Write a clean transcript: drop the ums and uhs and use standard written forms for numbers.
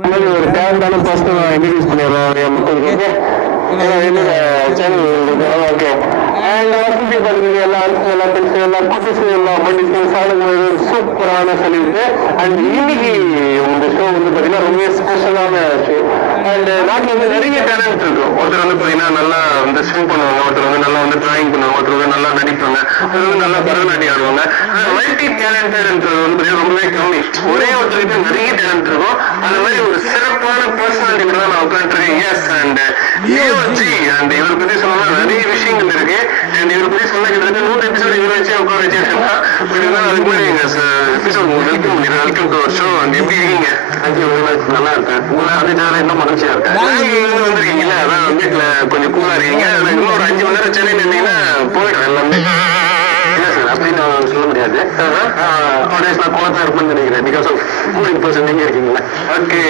ஒரு டேலண்டான person introduce பண்ணிடுறோம் மக்களுக்கு. Channel okay. சுற்றி பார்க்குறது எல்லா சூப்பரான சொல்லியிருக்கு. அண்ட் இன்னைக்கு இந்த ஷோ வந்து பார்த்தீங்கன்னா ரொம்ப ஸ்பெஷலான ஷோ. அண்ட் நாட்டில் வந்து நிறைய டேலண்ட் இருக்கும். ஒருத்தர் வந்து பார்த்தீங்கன்னா நல்லா வந்து ஸ்விம் பண்ணுவாங்க, ஒருத்தர் வந்து நல்லா வந்து டிராயிங் பண்ணுவாங்க, ஒருத்தர் வந்து நல்லா நடிப்பாங்க, ஒருத்தர் வந்து நல்லா பரதநாட்டியம் ஆடுவாங்க. மல்டி டேலண்டட்ன்றது வந்து பார்த்தீங்கன்னா ரொம்பவே கம்மி. ஒரே ஒருத்தருக்கு நிறைய டேலண்ட் இருக்கும். அந்த மாதிரி ஒரு சிறப்பான பர்சனாலிட்டி தான் நான் உட்காந்துருக்கேன். எஸ் அண்ட் அண்ட் இவரை பற்றி சொல்லலாம் நிறைய விஷயங்கள் இருக்கு. அண்ட் இவரை பற்றி சொல்ல கிட்டத்தட்ட 100 எபிசோட் இவரை வச்சு உட்கார வச்சிருக்கேன். அதுக்கு முன்னாடி எங்க எபிசோட் வெல்கம் பண்ணிடுறேன். Welcome to show. அண்ட் எப்படி இருக்கீங்க? நல்லா இருக்கேன். அதே ஜாலியாக இன்னும் மகிழ்ச்சியா இருக்கேன். வந்துருக்கீங்களா? அதான் வீட்டுல கொஞ்சம் கூலா இருக்கீங்க. இன்னும் ஒரு 5 மணி நேரம் சென்னை நின்றீங்கன்னா போயிடும் எல்லாமே. இல்ல சார் அப்படின்னு சொல்ல முடியாது. நான் குளத்தா இருப்பேன்னு நினைக்கிறேன். பிகாஸ் ஆஃப் கூலிங் பர்சன் நீங்க இருக்கீங்களா? ஓகே.